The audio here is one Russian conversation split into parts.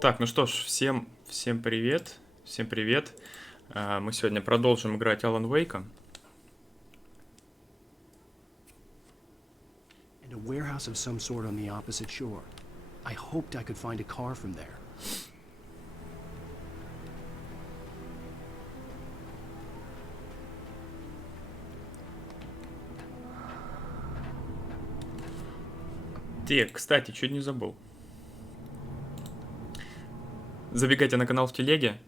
Так, ну что ж, всем привет. Всем привет. Мы сегодня продолжим играть Alan Wake'а. And a warehouse of some sort on the opposite shore. I hoped I could find a car from there. Так, кстати, чуть не забыл. Забегайте на канал в телеге.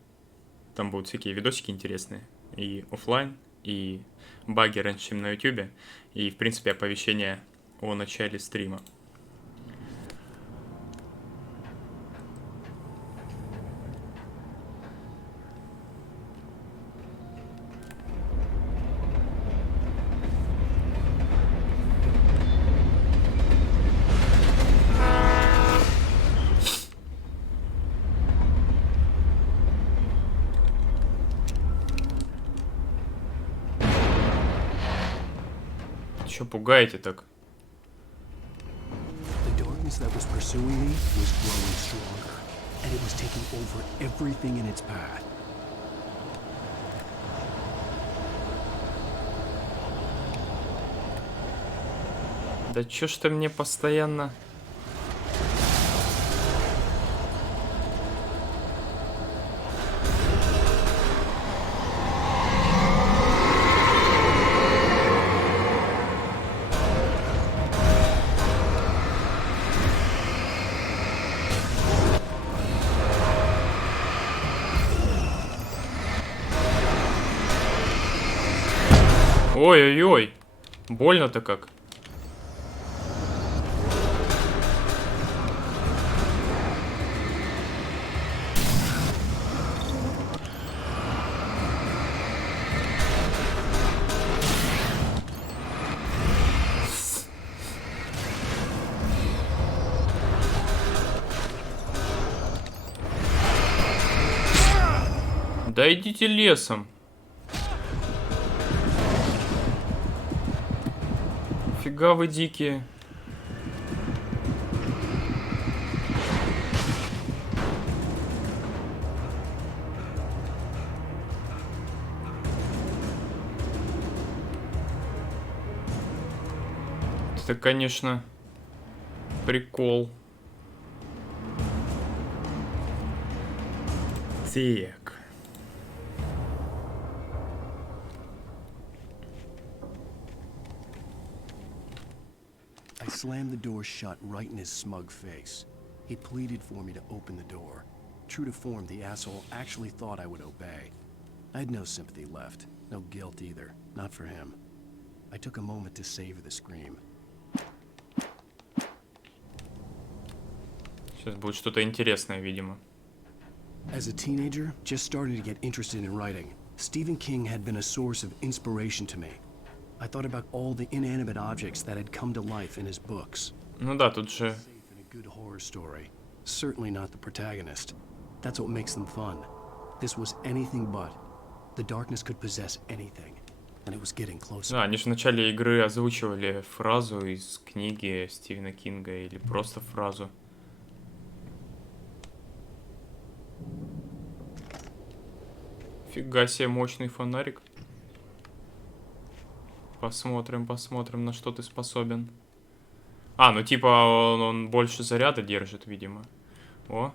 Там будут всякие видосики интересные. И оффлайн, и баги раньше, чем на ютубе. И, в принципе, оповещения о начале стрима. Чё пугаете так? The darkness that was pursuing me was growing stronger, and it was taking over everything in its path. Да чё ж ты мне постоянно... Ой-ой-ой, больно-то как. Да идите лесом. Фига вы дикие. Это, конечно, прикол. Так. I slammed the door shut right in his smug face. He pleaded for me to open the door. True to form, the asshole actually thought I would obey. I had no sympathy left, no guilt either, not for him. I took a moment to savor the scream. Сейчас будет что-то интересное, видимо. As a teenager, just starting to get interested in writing, Stephen King had been a source of inspiration to me. I thought about all the inanimate objects that had come to life in his books. Ну да, тут же... Safe in a good horror story. Certainly not the protagonist. That's what makes them fun. This was anything but. The darkness could possess anything, and it was getting closer. Да, они же в начале игры озвучивали фразу из книги Стивена Кинга или просто фразу. Фига себе, мощный фонарик. Посмотрим, посмотрим, на что ты способен. А, ну типа он больше заряда держит, видимо. О.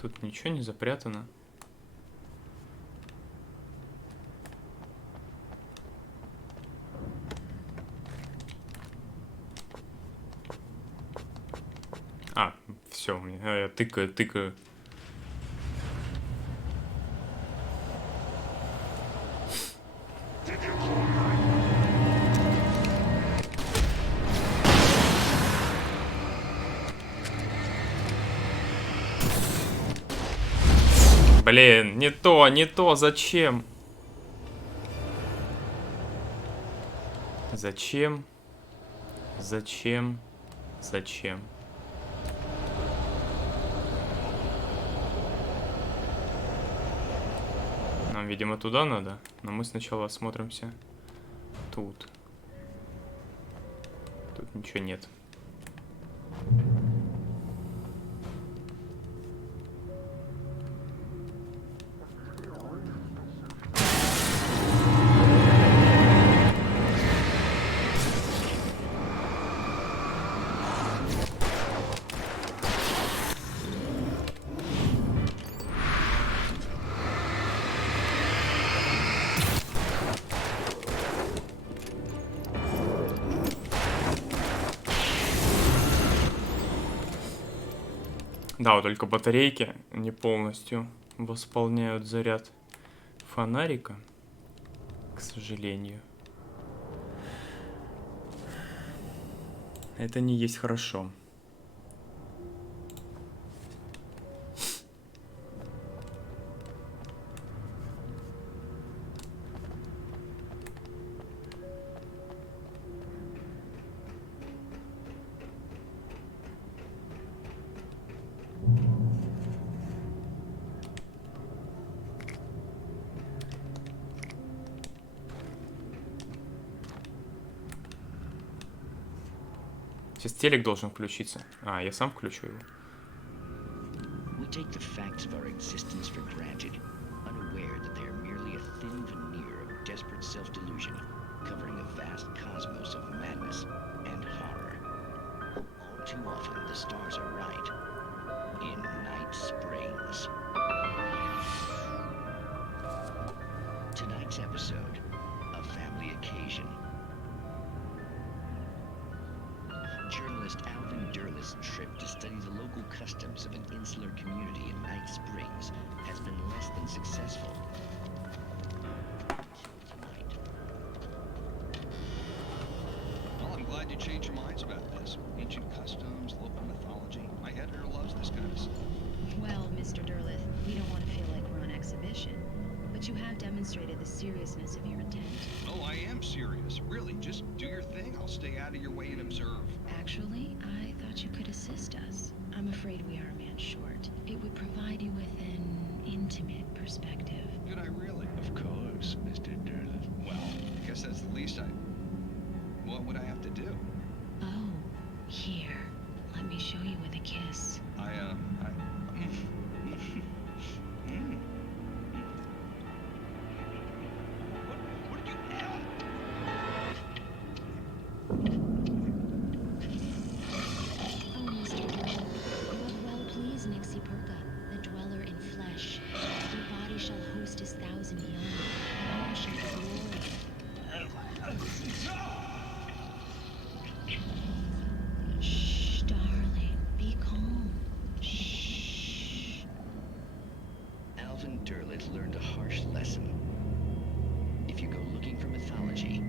Тут ничего не запрятано. А, все, я тыкаю. Блин, не то, зачем? Зачем? Нам, видимо, туда надо, но мы сначала осмотримся тут. Тут ничего нет. Да, вот только батарейки не полностью восполняют заряд фонарика, к сожалению. Это не есть хорошо. Сейчас телек должен включиться. А, я сам включу его. We take the facts of our existence for granted, unaware that they are merely a thin veneer of desperate self-delusion, covering a vast cosmos of madness and horror. All too often, the stars are right. In Night Springs. Tonight's episode, a family occasion. Journalist Alvin Derlis' trip to study the local customs of an insular community in Night Springs has been less than successful. Tonight. Well, I'm glad you changed your minds about this. Ancient customs, local mythology. My editor loves this kind of stuff. Well, Mr. Derlith, we don't want to feel like we're on exhibition, but you have demonstrated the seriousness of your intent. Oh, I am serious. Really, just do your thing. I'll stay out of your way and observe. Actually, I thought you could assist us. I'm afraid we are a man short. It would provide you with an intimate perspective. Could I really? Of course, Mr. Derlis. Well, I guess that's the least I... What would I have to do? Oh, here. Let me show you with a kiss. What did you... Oh, Mr. Derlith, but well please, Nixie Perka, the dweller in flesh. Your body shall host his 1,000 young, and all shall be glory. Shh, darling, be calm. Shh. Alvin Derlis learned a harsh lesson. If you go looking for mythology,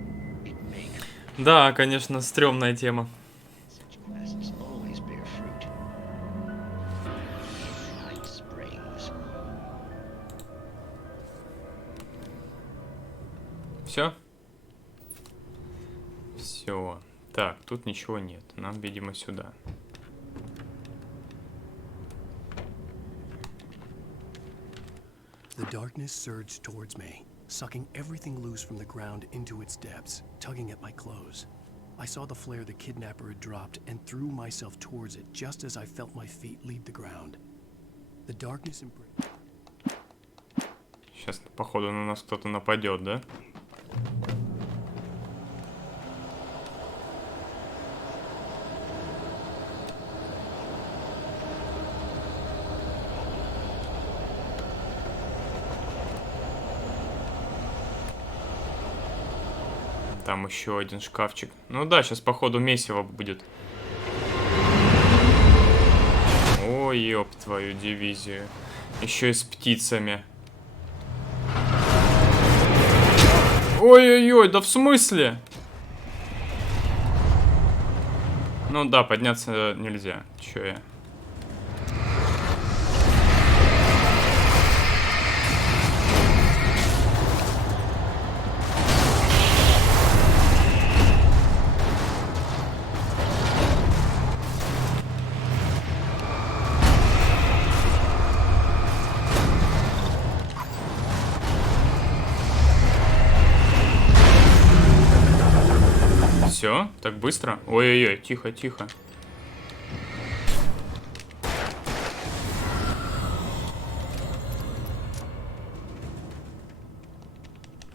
it may come. Да, конечно, стрёмная тема. Such quests always bear fruit. Night Springs. Все? Все. Так, тут ничего нет. Нам, видимо, сюда. The darkness surged towards me, sucking everything loose from the ground into its depths, tugging at my clothes. I saw the flare the kidnapper had dropped and threw myself towards it just as I felt my feet leave the ground. The darkness embraced. Сейчас, походу, на нас кто-то нападет, да? Там еще один шкафчик. Ну да, сейчас, походу, месиво будет. Ой, ёб твою дивизию. Еще и с птицами. Ой-ой-ой, да в смысле? Ну да, подняться нельзя. Чё я? Все, так быстро? Ой-ой-ой, тихо, тихо.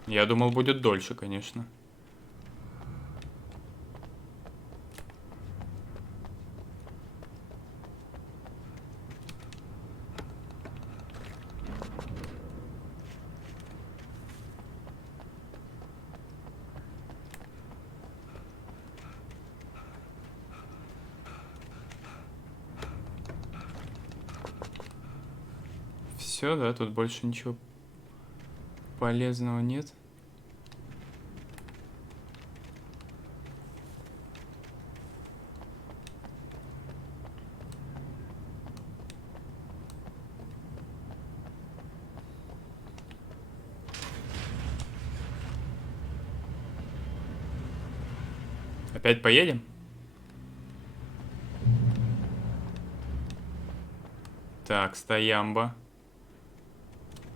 Я думал, будет дольше, конечно. Все, да, тут больше ничего полезного нет. Опять поедем? Так, стоямба.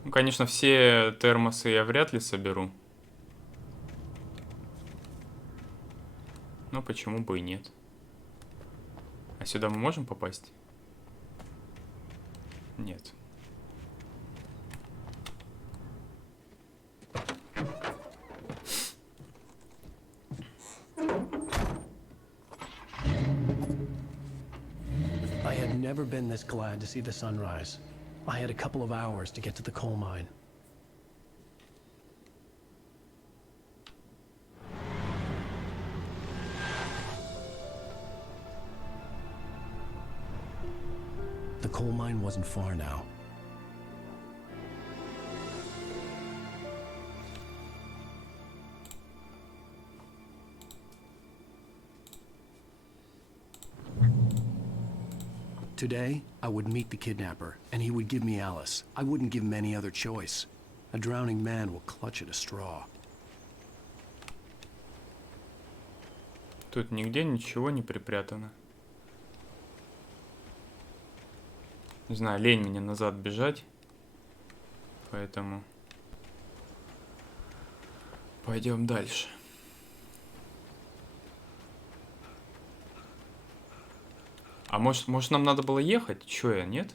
Ну, конечно, все термосы я вряд ли соберу. Но почему бы и нет? А сюда мы можем попасть? Нет. I had never been this glad to see the sunrise. I had a couple of hours to get to the coal mine. The coal mine wasn't far now. Today, I would meet the kidnapper, and he would give me Alice. I wouldn't give him any other choice. A drowning man will clutch at a straw. Тут нигде ничего не припрятано. Не знаю, лень мне назад бежать. Поэтому пойдем дальше. А может нам надо было ехать? Чё я, нет?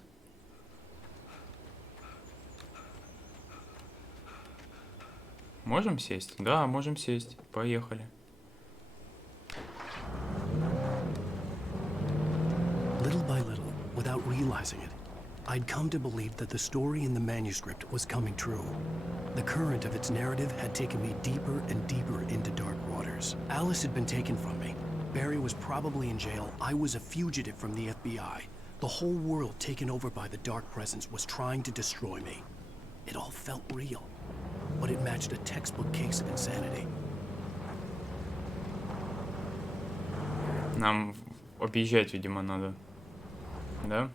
Можем сесть? Да, можем сесть. Поехали. Little by little, without realizing it, I'd come to believe that the story in the manuscript was coming true. The current of its narrative had taken me deeper and deeper into dark waters. Alice had been taken from me. Barry was probably in jail. I was a fugitive from the FBI. The whole world taken over by the dark presence was trying to destroy me. It all felt real, but it matched a textbook case of insanity. Нам объезжать, видимо, надо. Да?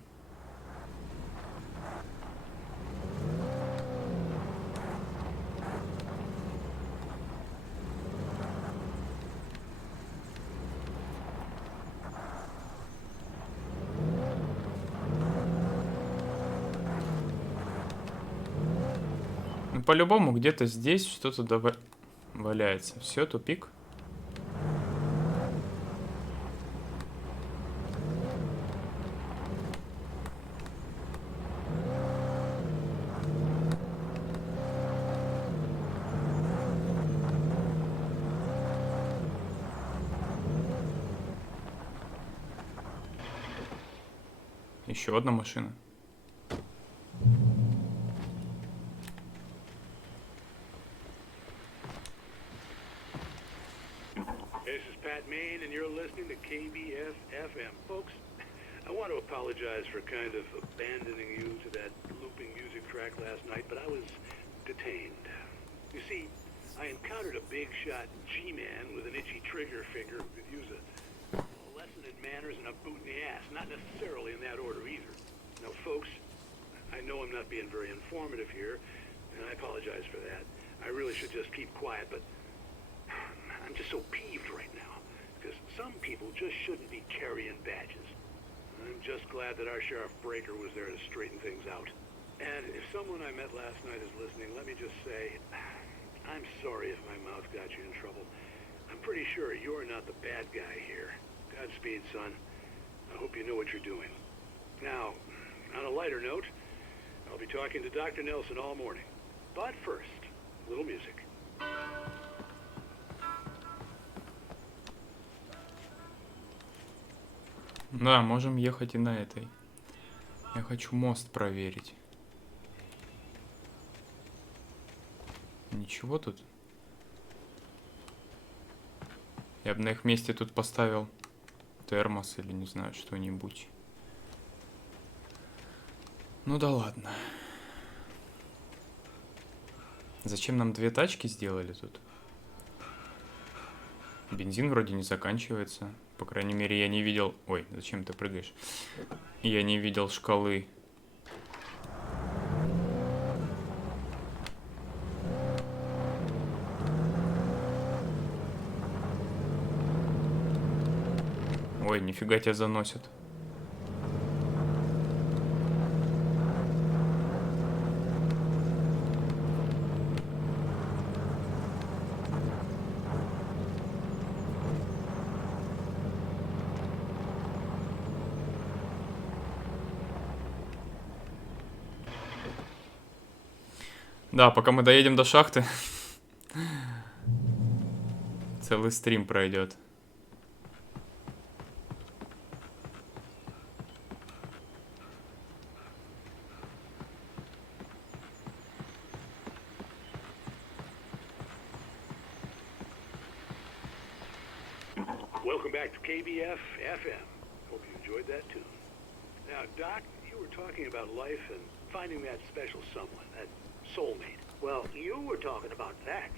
Ну, по-любому, где-то здесь что-то валяется. Все, тупик. Еще одна машина. This is Pat Main, and you're listening to KBS FM. Folks, I want to apologize for kind of abandoning you to that looping music track last night, but I was detained. You see, I encountered a big shot G-man with an itchy trigger finger who could use a lesson in manners and a boot in the ass. Not necessarily in that order either. Now, folks, I know I'm not being very informative here, and I apologize for that. I really should just keep quiet, but I'm just so peeved right now, because some people just shouldn't be carrying badges. I'm just glad that our Sheriff Breaker was there to straighten things out. And if someone I met last night is listening, let me just say, I'm sorry if my mouth got you in trouble. I'm pretty sure you're not the bad guy here. Godspeed, son. I hope you know what you're doing. Now, on a lighter note, I'll be talking to Dr. Nelson all morning. But first, a little music. Да, можем ехать и на этой. Я хочу мост проверить. Ничего тут? Я бы на их месте тут поставил термос или не знаю, что-нибудь. Ну да ладно. Зачем нам две тачки сделали тут? Бензин вроде не заканчивается. По крайней мере, я не видел... Ой, зачем ты прыгаешь? Я не видел шкалы. Ой, нифига тебя заносит. Да, пока мы доедем до шахты, целый стрим пройдет. Welcome back to KBF FM. Hope you enjoyed that tune. Now, Doc, you were talking about life and finding that special someone, that soulmate. Well, you were talking about that.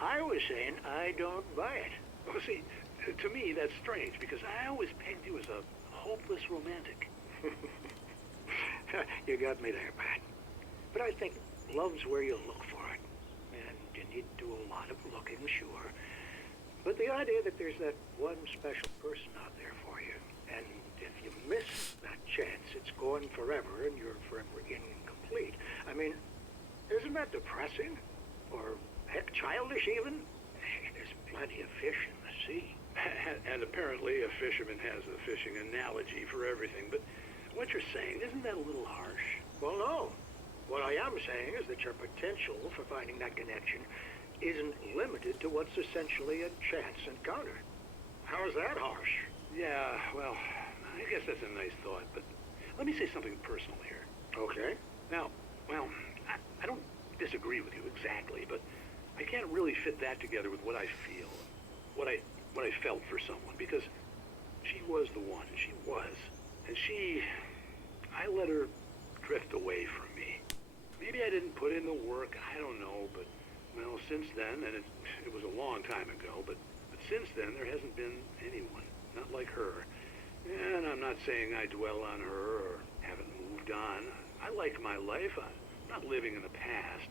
I was saying I don't buy it. Well, see, to me, that's strange, because I always pegged you as a hopeless romantic. You got me there, Pat. But I think love's where you look for it. And you need to do a lot of looking, sure. But the idea that there's that one special person out there for you, and if you miss that chance, it's gone forever and you're forever incomplete. I mean, isn't that depressing? Or, heck, childish even? There's plenty of fish in the sea. And apparently a fisherman has a fishing analogy for everything, but what you're saying, isn't that a little harsh? Well, no. What I am saying is that your potential for finding that connection isn't limited to what's essentially a chance encounter. How is that harsh? Yeah, well, I guess that's a nice thought, but let me say something personal here. Okay. Now, well, I don't disagree with you exactly, but I can't really fit that together with what I feel, what I felt for someone, because she was the one, and she was. And I let her drift away from me. Maybe I didn't put in the work, I don't know, but, well, since then, and it was a long time ago, but since then there hasn't been anyone, not like her. And I'm not saying I dwell on her or haven't moved on. I like my life, I'm not living in the past,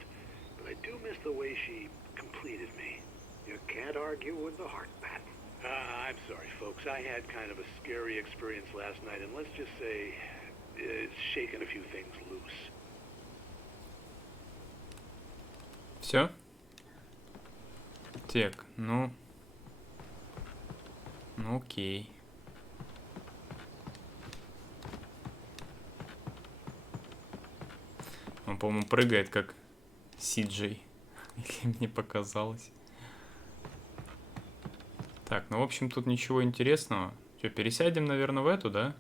but I do miss the way she completed me. You can't argue with the heart, Pat. I'm sorry, folks. I had kind of a scary experience last night, and let's just say it's shaken a few things loose. Все? Так, ну окей. Он, по-моему, прыгает как Си-Джей. Или мне показалось. Так, ну, в общем, тут ничего интересного. Что, пересядем, наверное, в эту, да?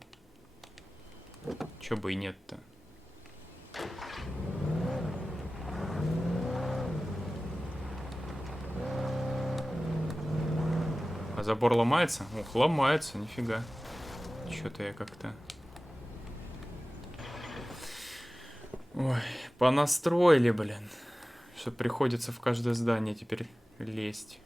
Чё бы и нет-то. А забор ломается? Ух, ломается, нифига. Чё-то я как-то... Ой, понастроили, блин. Что приходится в каждое здание теперь лезть.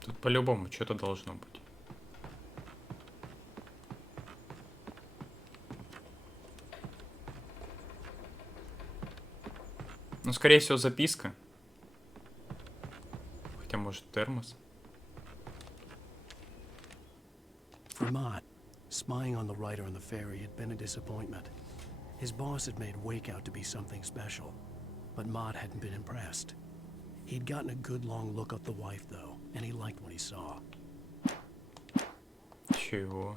Тут по-любому что-то должно быть. Ну, скорее всего, записка. Хотя, может, термос. Vermont. spying on the writer on the ferry had been a disappointment. His boss had made Wake out to be something special, but Maud hadn't been impressed. He'd gotten a good long look at the wife, though, and he liked what he saw. Чего?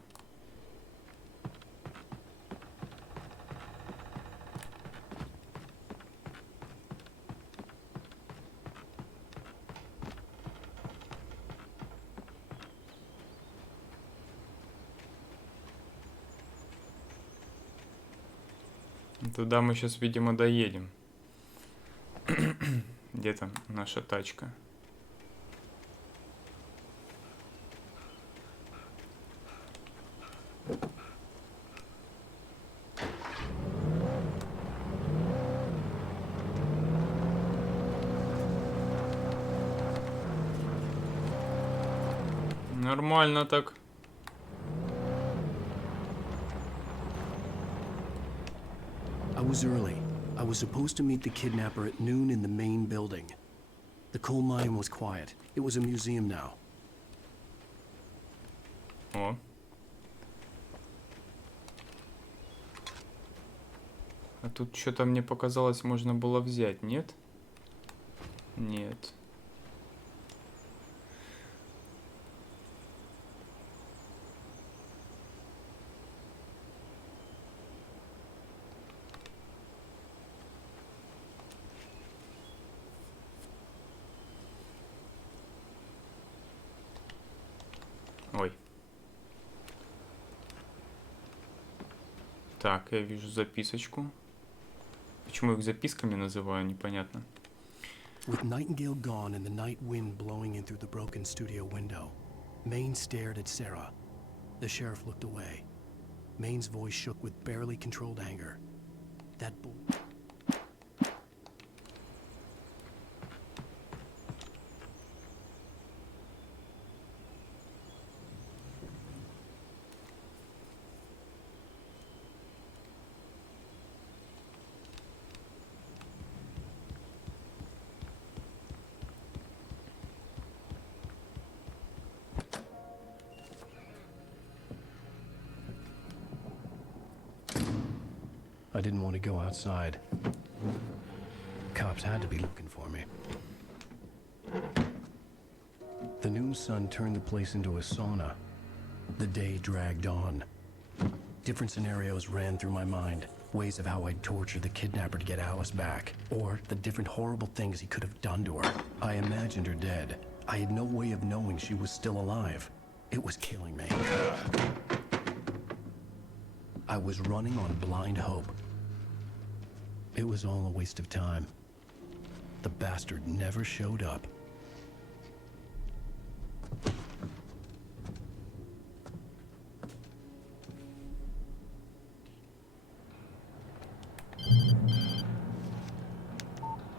Туда мы сейчас, видимо, доедем. Где там наша тачка? Нормально так. I was early. I was supposed to meet the kidnapper at noon in the main building. The coal mine was quiet. It was a museum now. О. А тут что-то мне показалось, можно было взять, нет? Нет. Ой. Так, я вижу записочку. Почему их записками называю, непонятно. With Nightingale gone and the night wind blowing in through the broken studio window, Maine stared at Sarah. The sheriff looked away. Maine's voice shook with barely controlled anger. That bull... I didn't want to go outside. Cops had to be looking for me. The noon sun turned the place into a sauna. The day dragged on. Different scenarios ran through my mind. Ways of how I'd torture the kidnapper to get Alice back. Or the different horrible things he could have done to her. I imagined her dead. I had no way of knowing she was still alive. It was killing me. I was running on blind hope. It was all a waste of time. The bastard never showed up.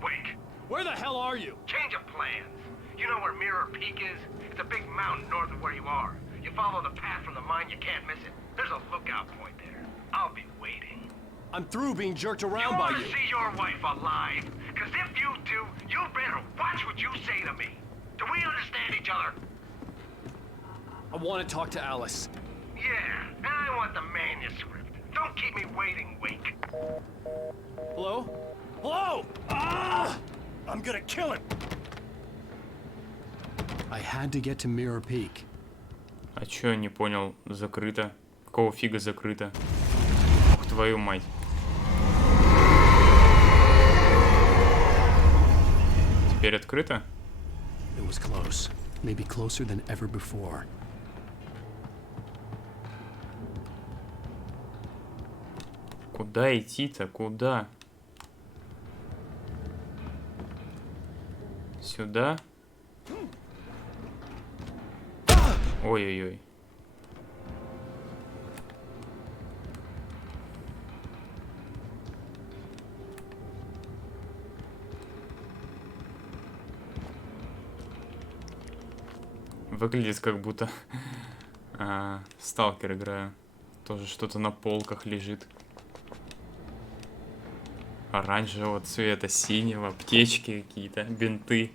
Wake, Where the hell are you? change of plans. You know where Mirror Peak is? It's a big mountain north of where you are. You follow the path from the mine, you can't miss it. There's a lookout point there. I'll be waiting. I'm through being jerked You around by want you. to see your wife alive? Because if you do, you better watch what you say to me. Do we understand each other? I want to talk to Alice. Yeah, and I want the manuscript. Don't keep me waiting, Wake. Hello? Hello? Ah! I'm gonna kill him. I had to get to Mirror Peak. А чё, не понял, закрыто? Какого фига закрыто? Ух, твою мать. Теперь открыто? It was close. Maybe closer than ever before. Куда идти-то? Куда? Сюда? Ой-ой-ой. Выглядит как будто сталкер играю. Тоже что-то на полках лежит. Оранжевого цвета, синего, аптечки какие-то, бинты.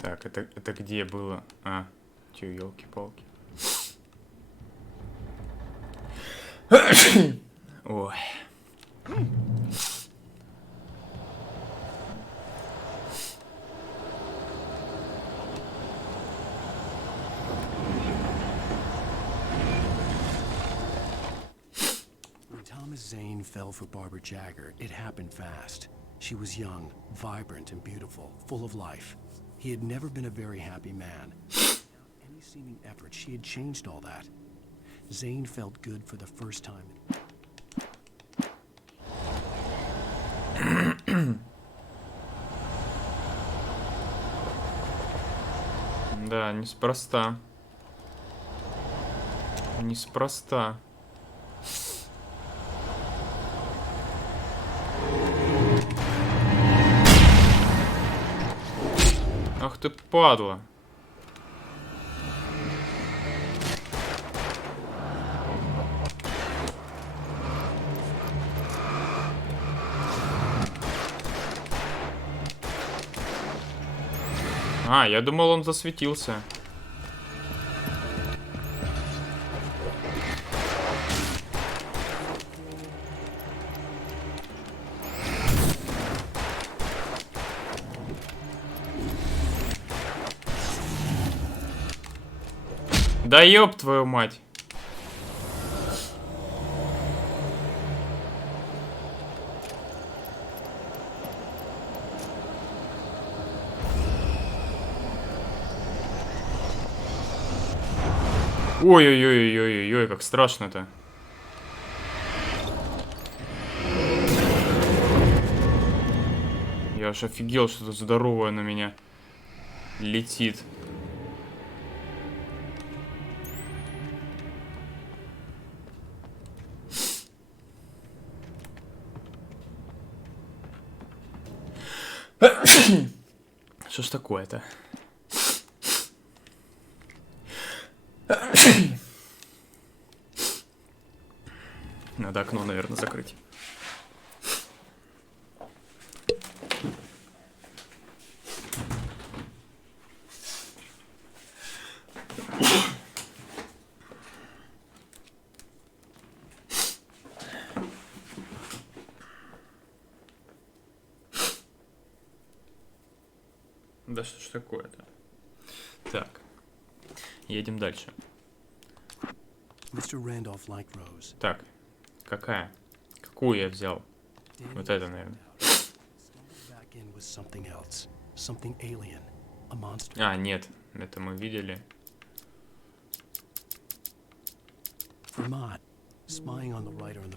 Так, это где было? Тю, елки-палки. Ой. When Thomas Zane fell for Barbara Jagger, it happened fast. She was young, vibrant, and beautiful, full of life. He had never been a very happy man. Without any seeming effort, she had changed all that. Zane felt good for the first time. Да, неспроста. Неспроста. Ах ты падла. А, я думал, он засветился. Да ёб твою мать. Ой-ой-ой-ой-ой-ой, как страшно-то. Я аж офигел, что-то здоровое на меня летит. Что ж такое-то? Надо окно, наверное, закрыть. Да что ж такое-то? Так, едем дальше. Так, какая? Какую я взял? Вот это, наверное. А, нет, это мы видели.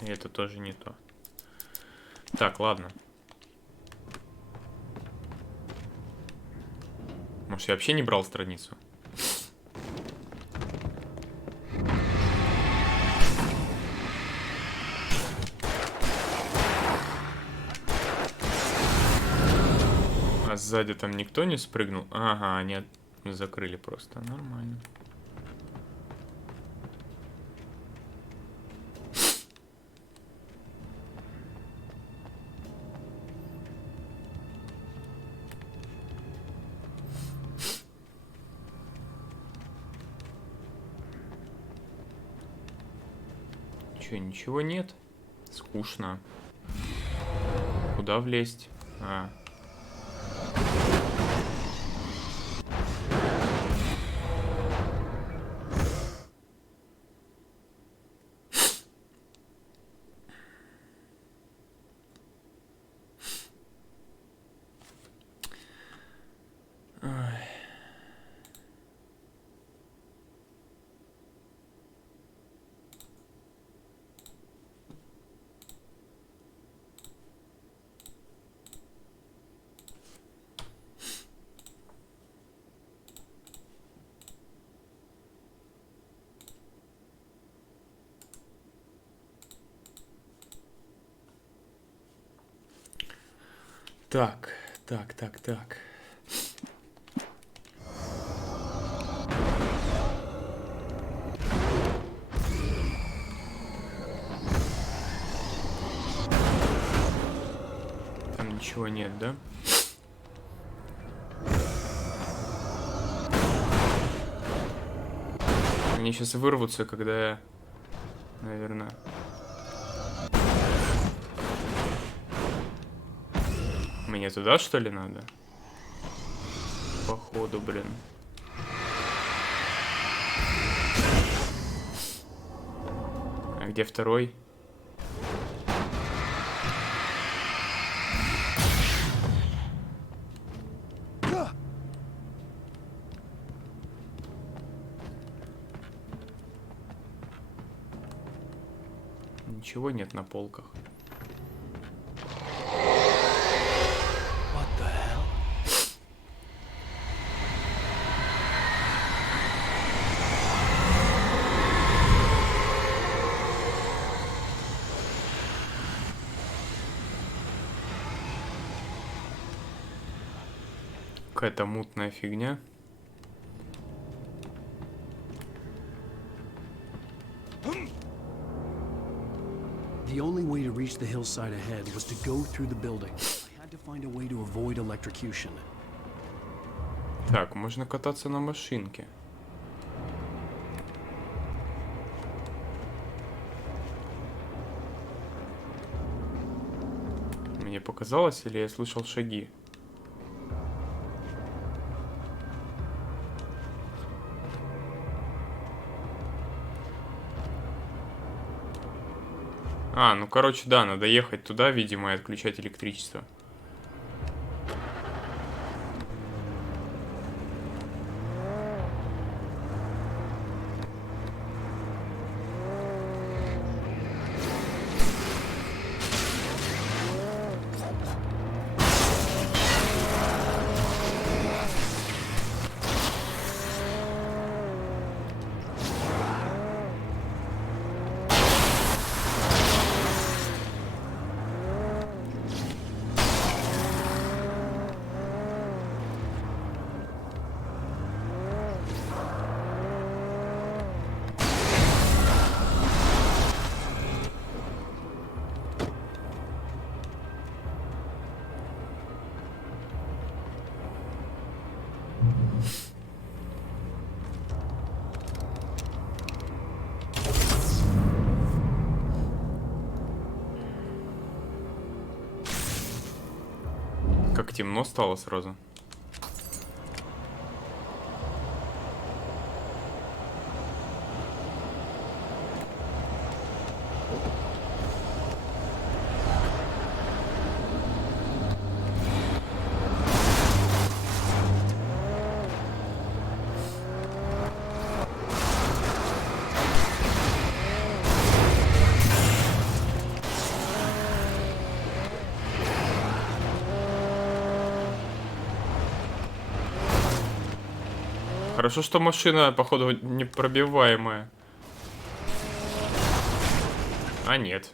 И это тоже не то. Так, ладно. Может, я вообще не брал страницу? А сзади там никто не спрыгнул? Ага, они закрыли просто. Нормально. Че, ничего нет? Скучно. Куда влезть? А. Так. Там ничего нет, да? Они сейчас вырвутся, когда я, наверное... Мне туда, что ли, надо? Походу, блин. А где второй? Ничего нет на полках. What the hell? Какая-то мутная фигня. The only way to reach the hillside ahead was to go through the building. I had to find a way to avoid electrocution. Так, можно кататься на машинке. Мне показалось, или я слышал шаги? А, ну короче, да, надо ехать туда, видимо, и отключать электричество. Как темно стало сразу. Хорошо, что машина, походу, непробиваемая. А нет.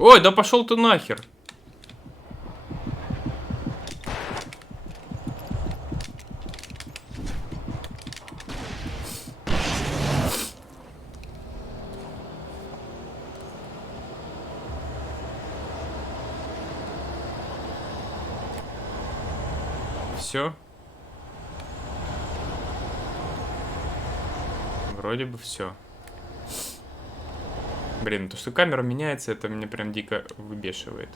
Ой, да пошел ты нахер. Все. Вроде бы все. Блин, то, что камера меняется, это меня прям дико выбешивает.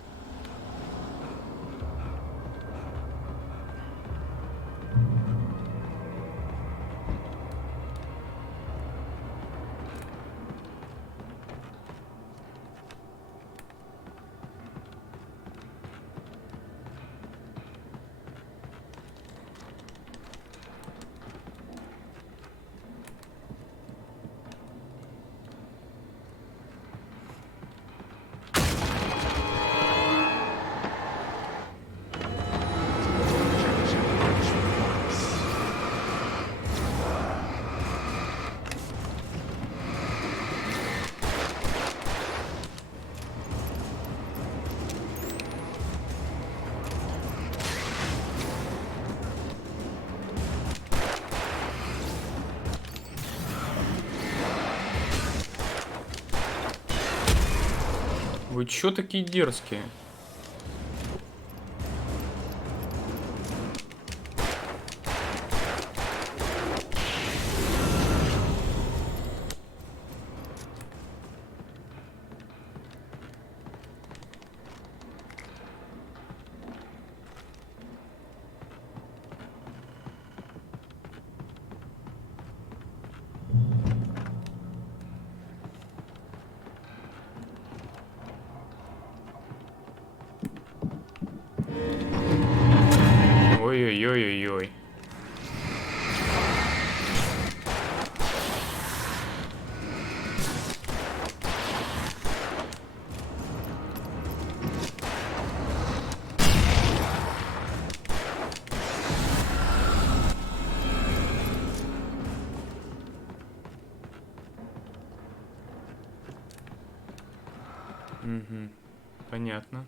вы чё такие дерзкие? Ой-ой-ой-ой-ой. Угу. Понятно.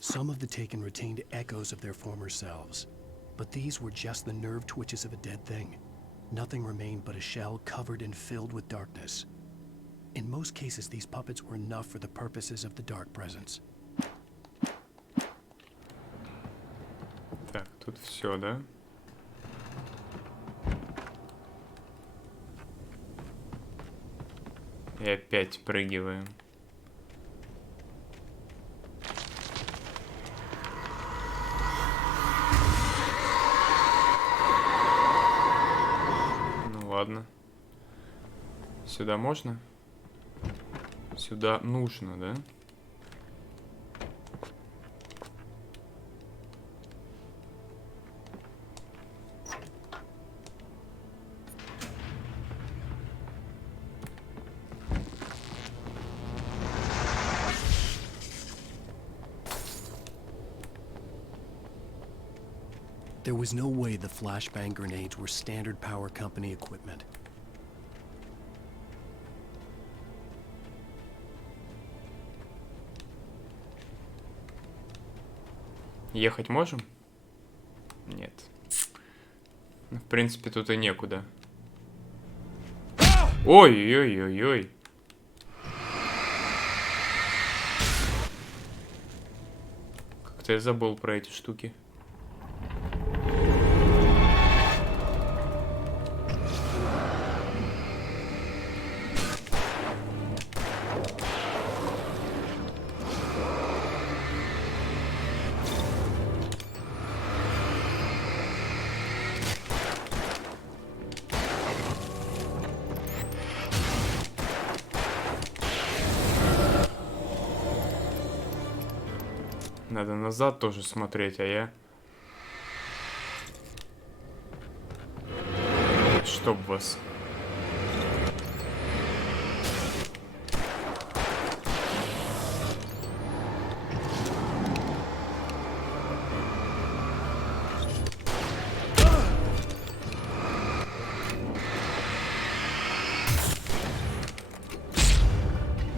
Some of the Taken retained echoes of their former selves, but these were just the nerve twitches of a dead thing. Nothing remained but a shell covered and filled with darkness. In most cases, these puppets were enough for the purposes of the Dark Presence. Так, тут все, да? И опять прыгиваем. Ну ладно. Сюда можно? Сюда нужно, да? There was no way the flashbang grenades were standard power company equipment. Ехать можем? Нет. Ну, в принципе, тут и некуда. Ой-ой-ой-ой. Как-то я забыл про эти штуки. Надо назад тоже смотреть, а я... Чтоб вас...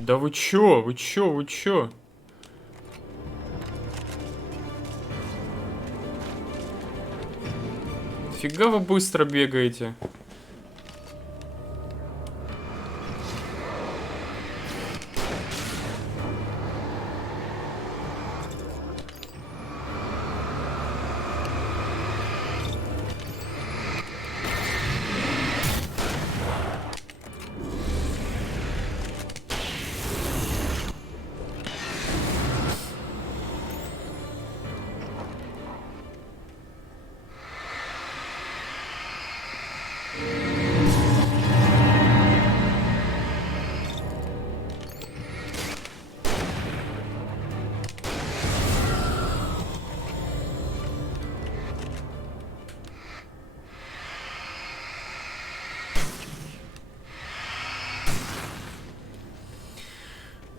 Да вы чё? Вы чё? Вы чё? Фига вы быстро бегаете.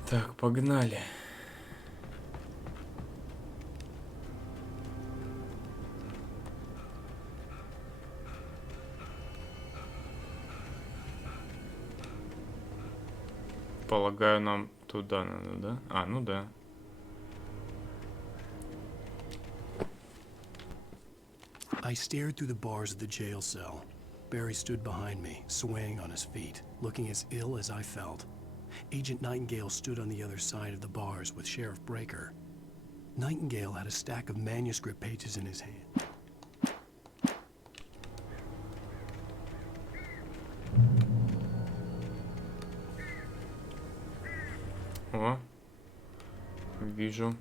Так, погнали. Полагаю, нам туда надо, да? А, ну да. I stared through the bars of the jail cell. Barry stood behind me, swaying on his feet, looking as ill as I felt. Agent Nightingale stood on the other side of the bars with Sheriff Breaker. Nightingale had a stack of manuscript pages in his hand. О, вижу.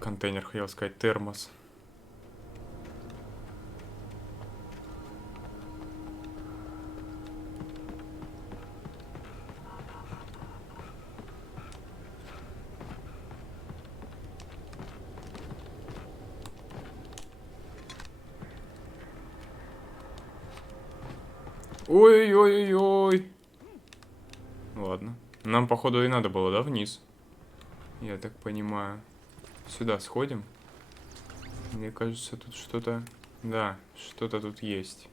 Контейнер, хотел сказать, термос. Ой-ой-ой-ой. Ладно. Нам, походу, и надо было, да, вниз? Я так понимаю. Сюда сходим. Мне кажется, тут что-то... Да, что-то тут есть.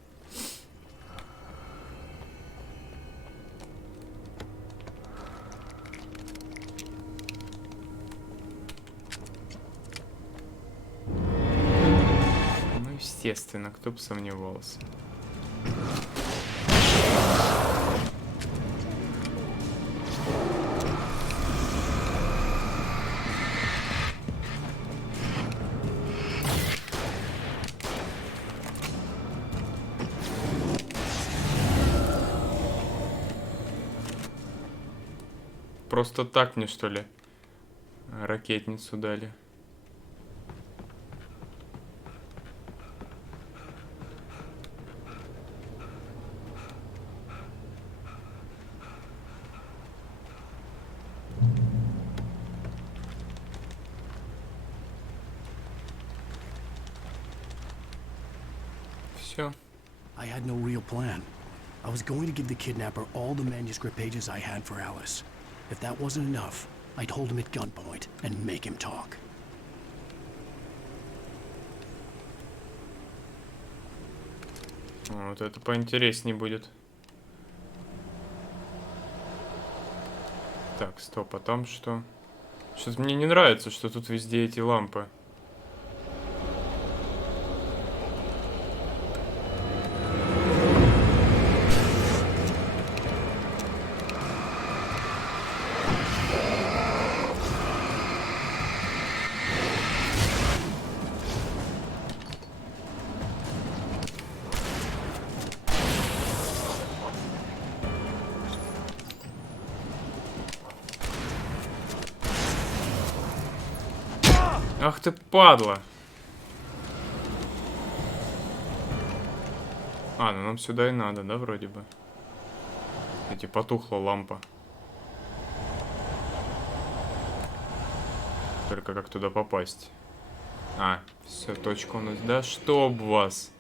Ну, естественно, кто бы сомневался. Просто так мне, что ли, ракетницу дали? Все. I had no real plan. I was going to give the kidnapper all the manuscript pages I had for Alice. If that wasn't enough, I'd hold him at gunpoint and make him talk. Вот это поинтереснее будет. Так, стоп, а там что? Что-то мне не нравится, что тут везде эти лампы. Ах ты падла! А, ну нам сюда и надо, да, вроде бы? Эти потухла лампа. Только как туда попасть? А, все, точка у нас. Да чтоб вас!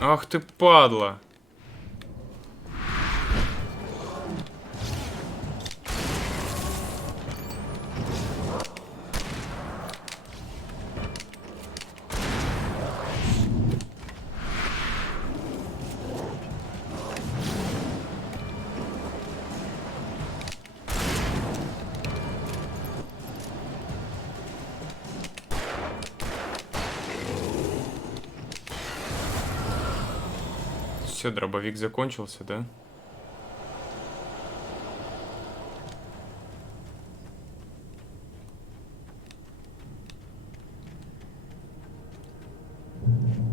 Ах ты падла! Все, дробовик закончился, да?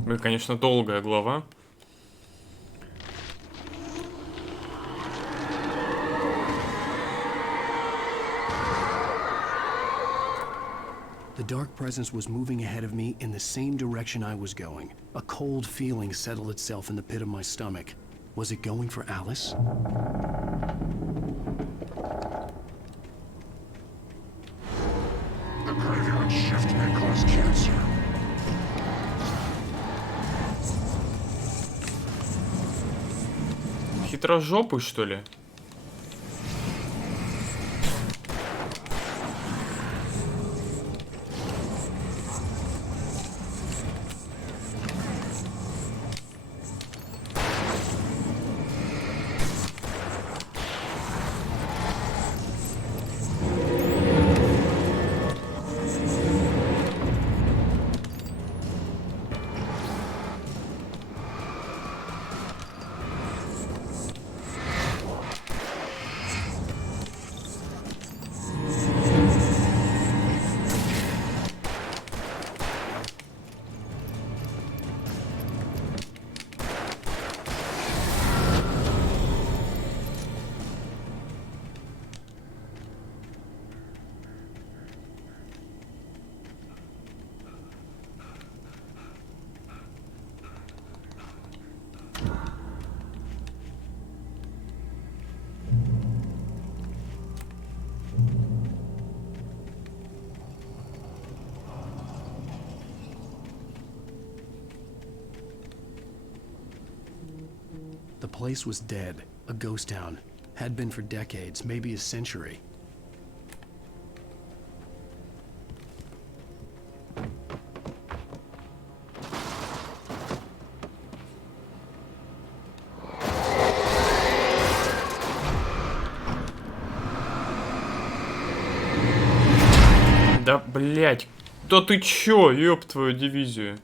Блин, конечно, долгая глава. The dark presence was moving ahead of me in the same direction I was going. A cold feeling settled itself in the pit of my stomach. Was it going for Alice? The graveyard shift may cause cancer. Хитрожопый, что ли? The place was dead, a ghost town. Had been for decades, maybe a century. Да, блять, да ты чё, ёб твою дивизию.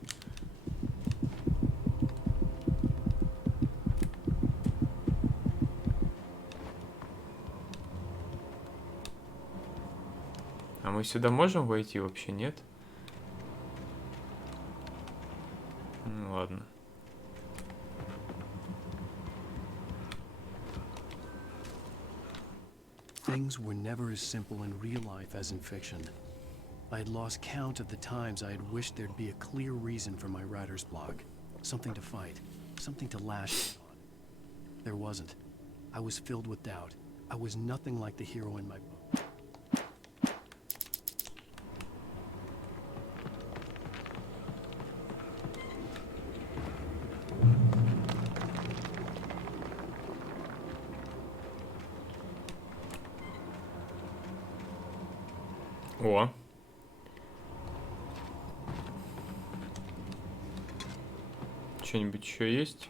А мы сюда можем войти вообще, нет? Ну, ладно. Things were never as simple in real life as in fiction. I had lost count of the times I had wished there'd be a clear reason for my writer's block. Something to fight, something to lash on. There wasn't. I was filled with doubt. I was nothing like the hero in my book. О. Что-нибудь еще есть?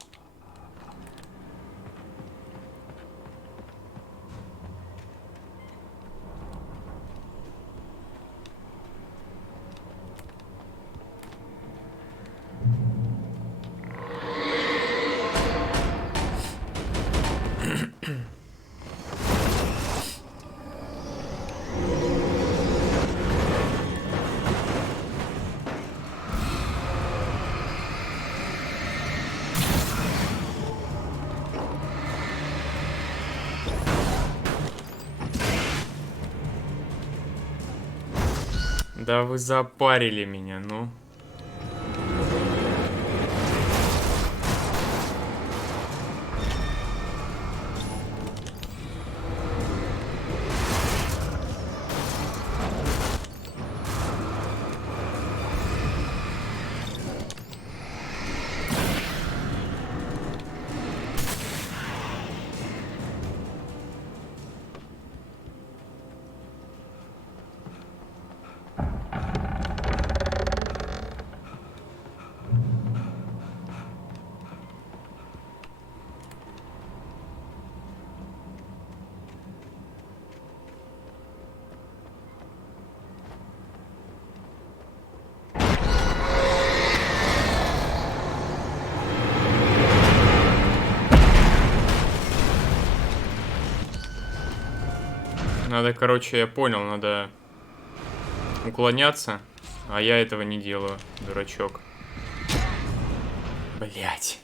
Да вы запарили меня, ну. Надо, короче, я понял, надо уклоняться, а я этого не делаю, дурачок. Блять.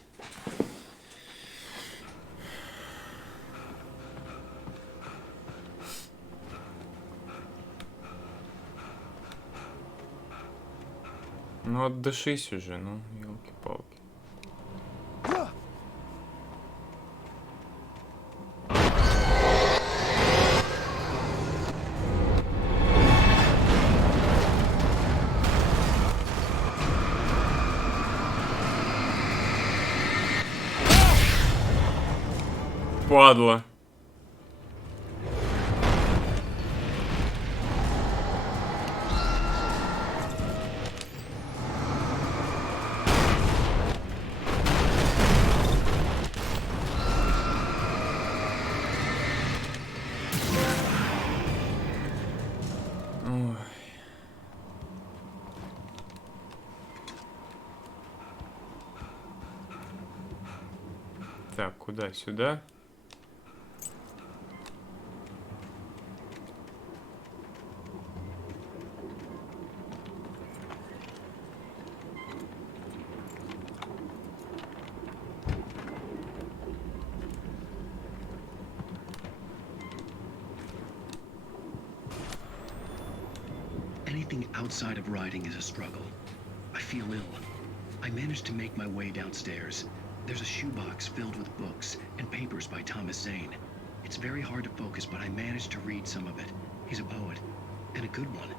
Ну отдышись уже, ну, елки-палки. Падла. Ой. Так, куда? Сюда? Anything outside of riding is a struggle. I feel ill. I managed to make my way downstairs. There's a shoebox filled with books and papers by Thomas Zane. It's very hard to focus, but I managed to read some of it. He's a poet, and a good one.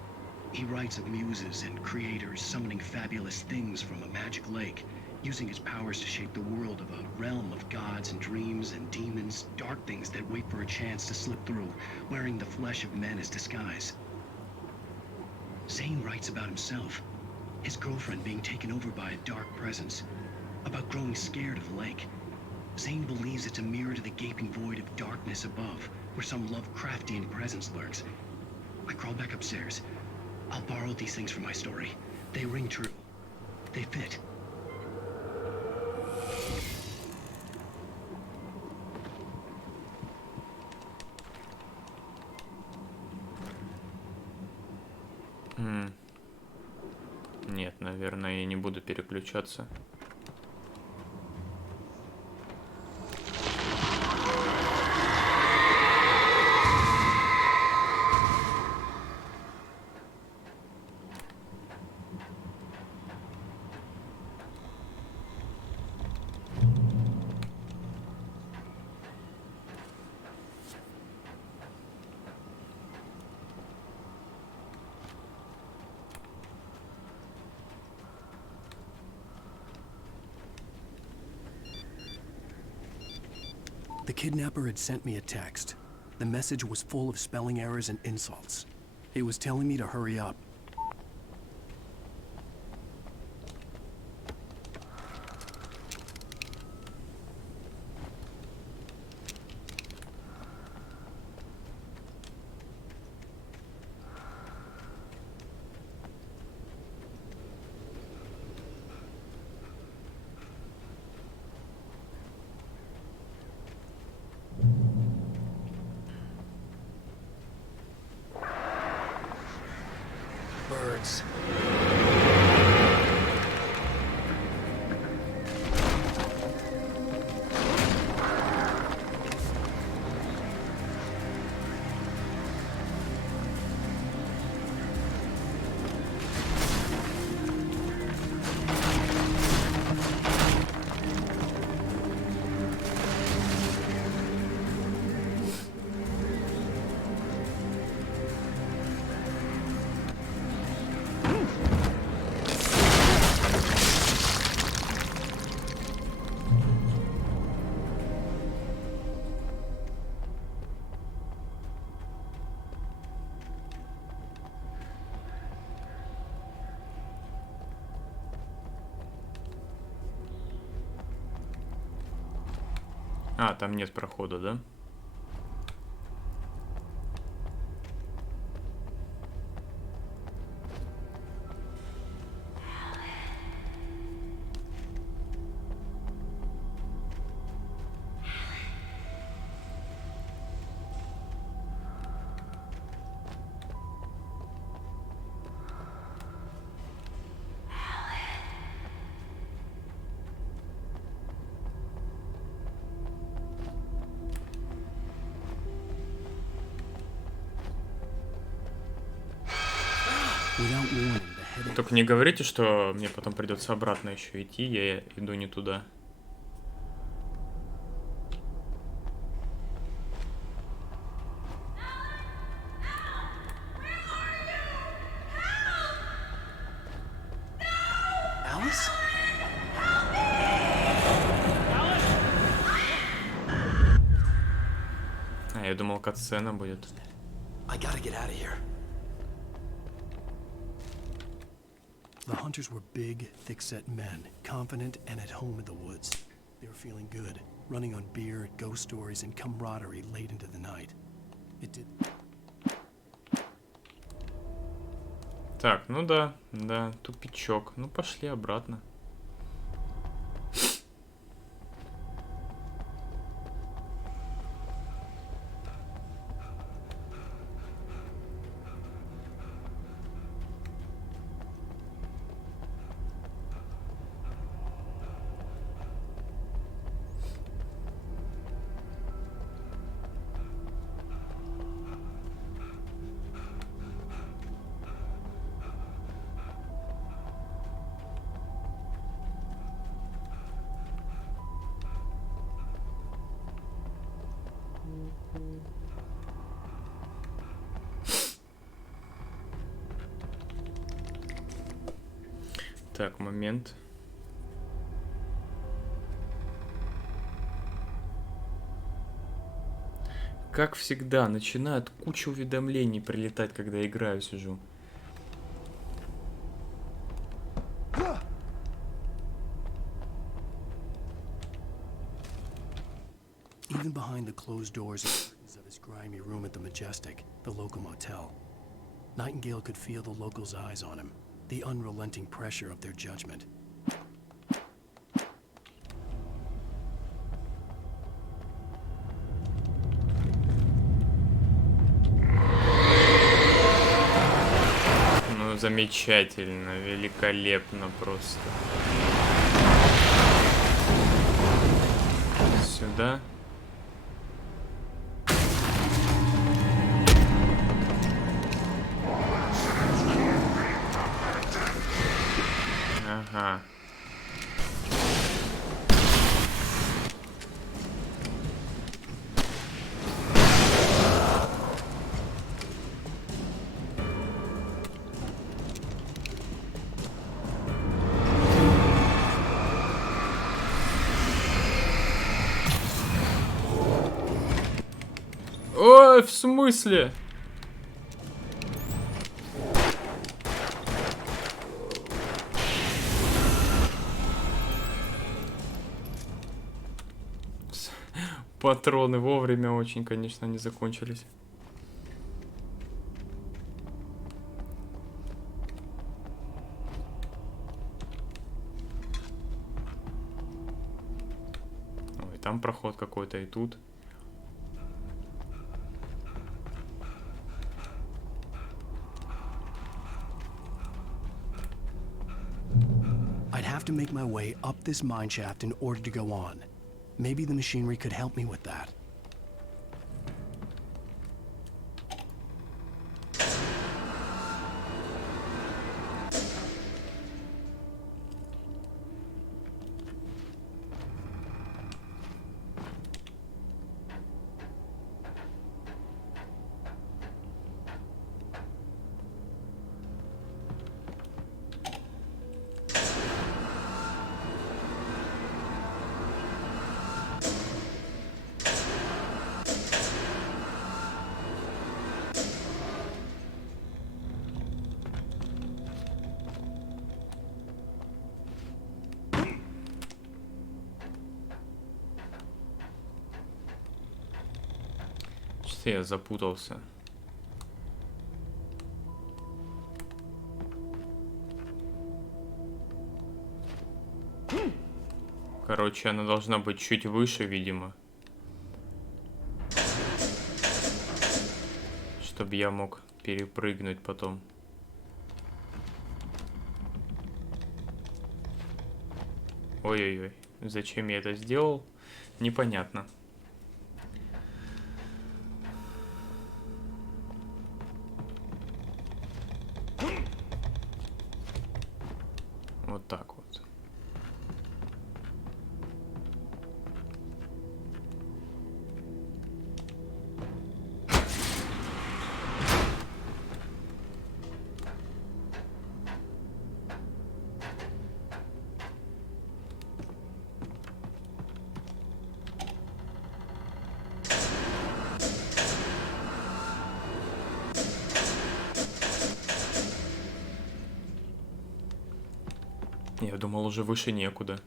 He writes of muses and creators summoning fabulous things from a magic lake, using his powers to shape the world of a realm of gods and dreams and demons, dark things that wait for a chance to slip through, wearing the flesh of men as disguise. Zane writes about himself, his girlfriend being taken over by a dark presence, about growing scared of the lake. Zane believes it's a mirror to the gaping void of darkness above, where some Lovecraftian presence lurks. I crawl back upstairs. I'll borrow these things for my story. They ring true. They fit. Нет, наверное, я не буду переключаться. The kidnapper had sent me a text. The message was full of spelling errors and insults. It was telling me to hurry up. Birds. А, там нет прохода, да? Только не говорите, что мне потом придется обратно еще идти, я иду не туда. Alice? А, я думал, катсцена будет. I gotta get out of here. The hunters were big, thick-set men, confident and at home in the woods. They were feeling good, running on beer, ghost stories, and camaraderie late into the night. It did. Так, ну да, тупичок. Ну пошли обратно. Так, момент. Как всегда, начинают куча уведомлений прилетать, когда играю, сижу. Even behind the closed doors of his grimy room at the Majestic, the local motel, Nightingale could feel the locals' eyes on him, the unrelenting pressure of their judgment. Ну, замечательно, великолепно просто. Сюда. Ага. Ой, в смысле? Патроны вовремя очень, конечно, не закончились. Ой, там проход какой-то и тут. I'd have to make my way up this mine shaft in order to go on. Maybe the machinery could help me with that. Что я запутался? Короче, она должна быть чуть выше, видимо. Чтобы я мог перепрыгнуть потом. Ой-ой-ой. Зачем я это сделал? Непонятно. Вот так вот. Я думал, уже выше некуда.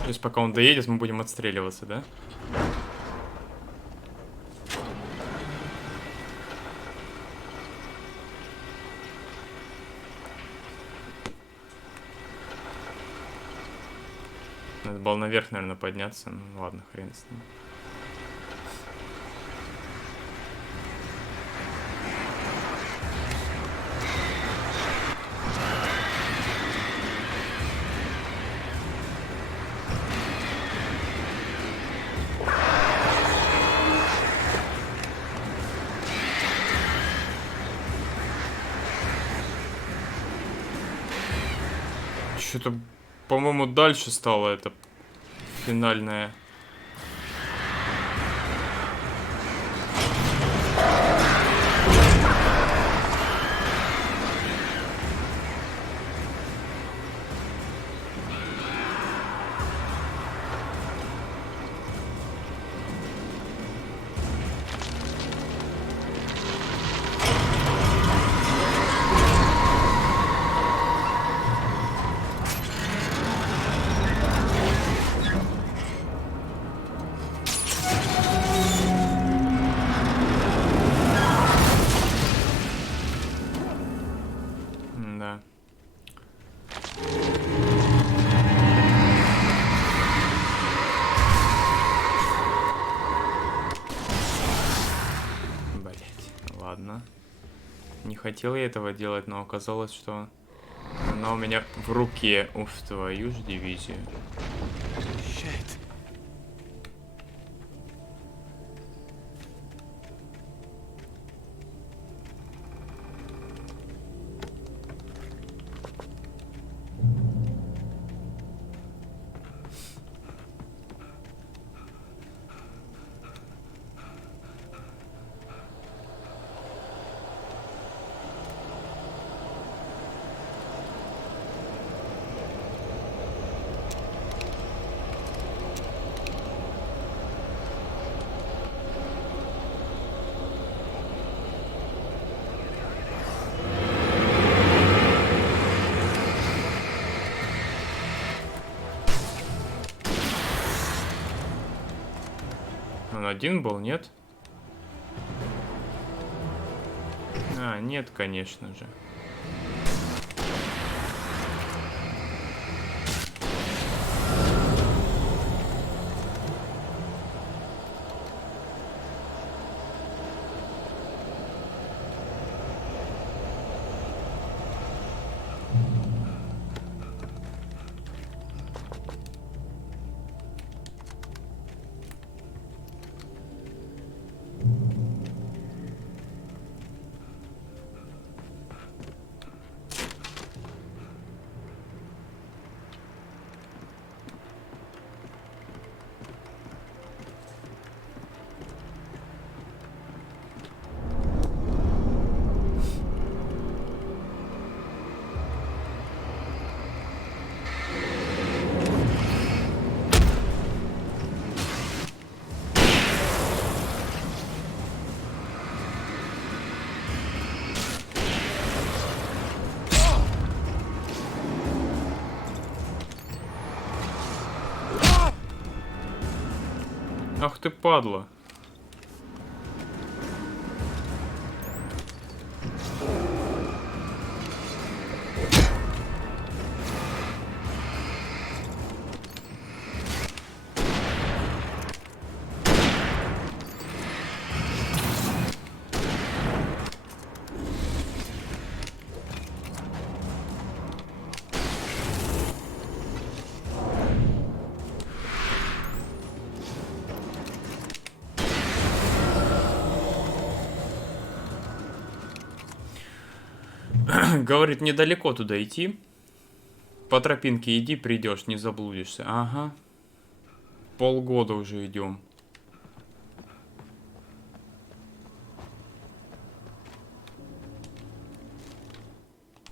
То есть пока он доедет, мы будем отстреливаться, да? Надо было наверх, наверное, подняться. Ну ладно, хрен с ним. Что-то, по-моему, дальше стало это финальное. Да. Блять, ладно. Не хотел я этого делать, но оказалось, что она у меня в руке. Уф, твою ж дивизию. Shit. Он один был, нет? А, нет, конечно же. Ах ты падла. Говорит, недалеко туда идти. По тропинке иди, придешь, не заблудишься. Ага. Полгода уже идем.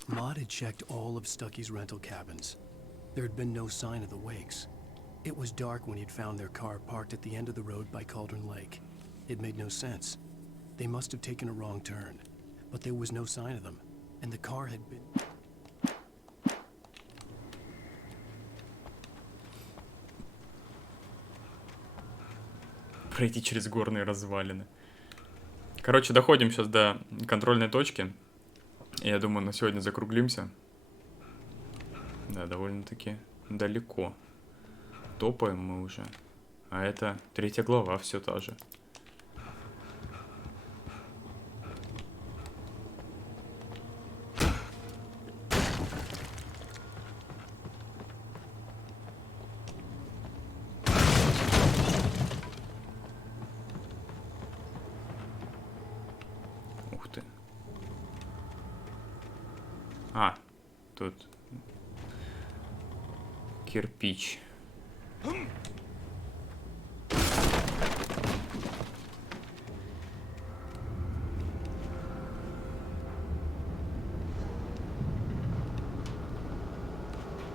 Maud had checked all of Stucky's rental cabins. There had been no sign of the Wakes. It was dark when he'd found their car parked at the end of the road by Cauldron Lake. It made no sense. They must have taken a wrong turn, but there was no sign of them, and the car had been... Пройти через горные развалины. Короче, доходим сейчас до контрольной точки. Я думаю, на сегодня закруглимся. Да, довольно-таки далеко. Топаем мы уже. А это 3 глава, все та же. Ух ты. А, тут кирпич.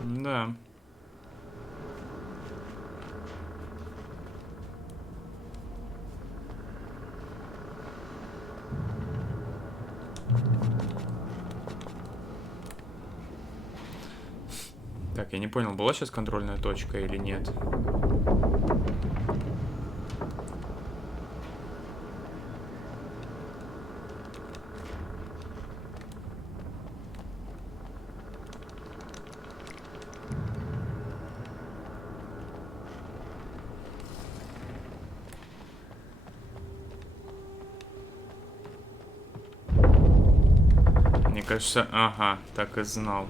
Да. Так, я не понял, была сейчас контрольная точка или нет? Мне кажется, ага, так и знал.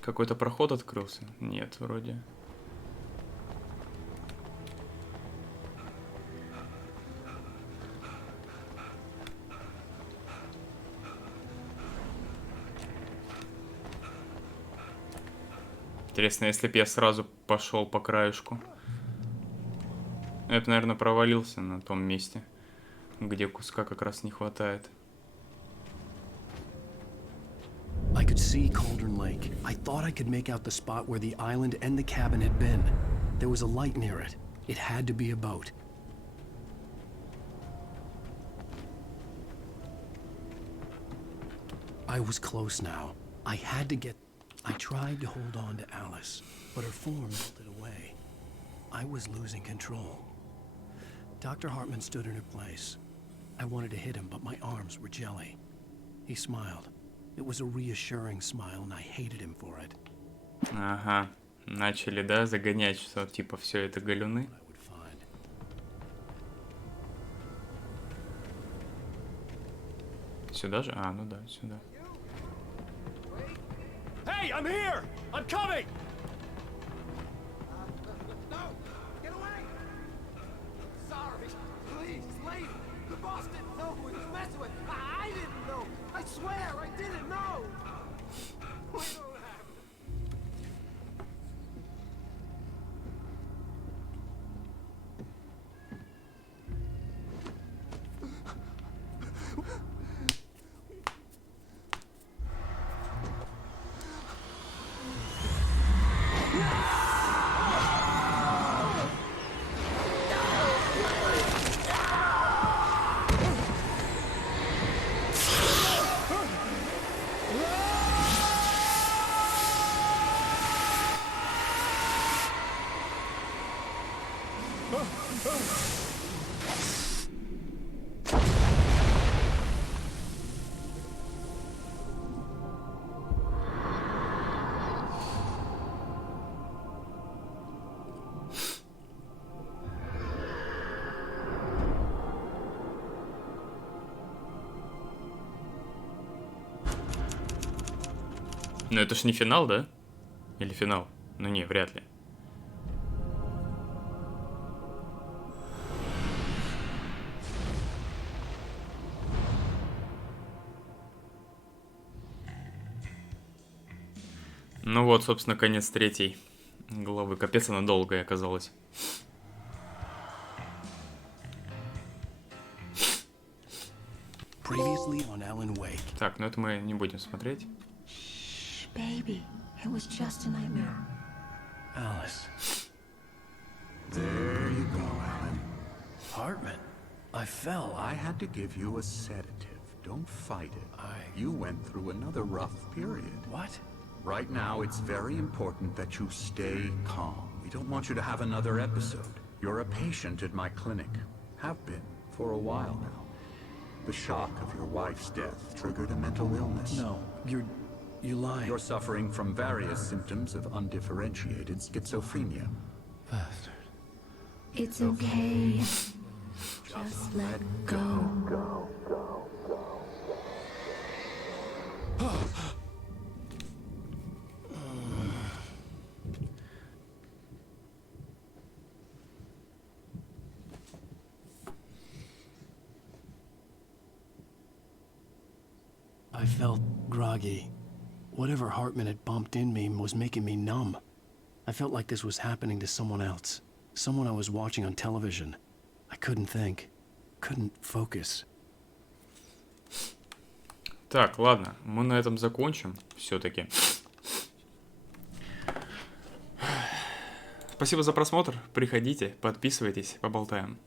Какой-то проход открылся? Нет, вроде. Интересно, если бы я сразу пошел по краешку. Я бы, наверное, провалился на том месте, где куска как раз не хватает. I could see Cauldron Lake. I thought I could make out the spot where the island and the cabin had been. There was a light near it. It had to be a boat. I was close now. I had to get... I tried to hold on to Alice, but her form melted away. I was losing control. Dr. Hartman stood in her place. I wanted to hit him, but my arms were jelly. He smiled. It was a reassuring smile, and I hated him for it. Ага, начали, да, загонять, что типа все это галюны. Сюда же? А, ну да, сюда. Hey, I'm here! I'm coming! No! Get away! Sorry. Please, leave. The boss didn't know who he was messing with. I didn't know. I swear I didn't know. We don't have. Ну это ж не финал, да? Или финал? Ну не, вряд ли. Ну вот, собственно, конец третьей главы. Капец, она долгая оказалась. Previously on Alan Wake. Так, ну это мы не будем смотреть. Baby, it was just a nightmare. Alice. There you go, Alan. Hartman. I fell. I had to give you a sedative. Don't fight it. You went through another rough period. What? Right now, it's very important that you stay calm. We don't want you to have another episode. You're a patient at my clinic. Have been for a while now. The shock of your wife's death triggered a mental illness. No, you're lying. You're suffering from various symptoms of undifferentiated schizophrenia. Bastard. It's okay. Just let go. I felt groggy. Whatever Hartman had bumped in me was making me numb. I felt like this was happening to someone else. Someone I was watching on television. I couldn't think. Couldn't focus. Так, ладно, мы на этом закончим все-таки. Спасибо за просмотр. Приходите, подписывайтесь, поболтаем.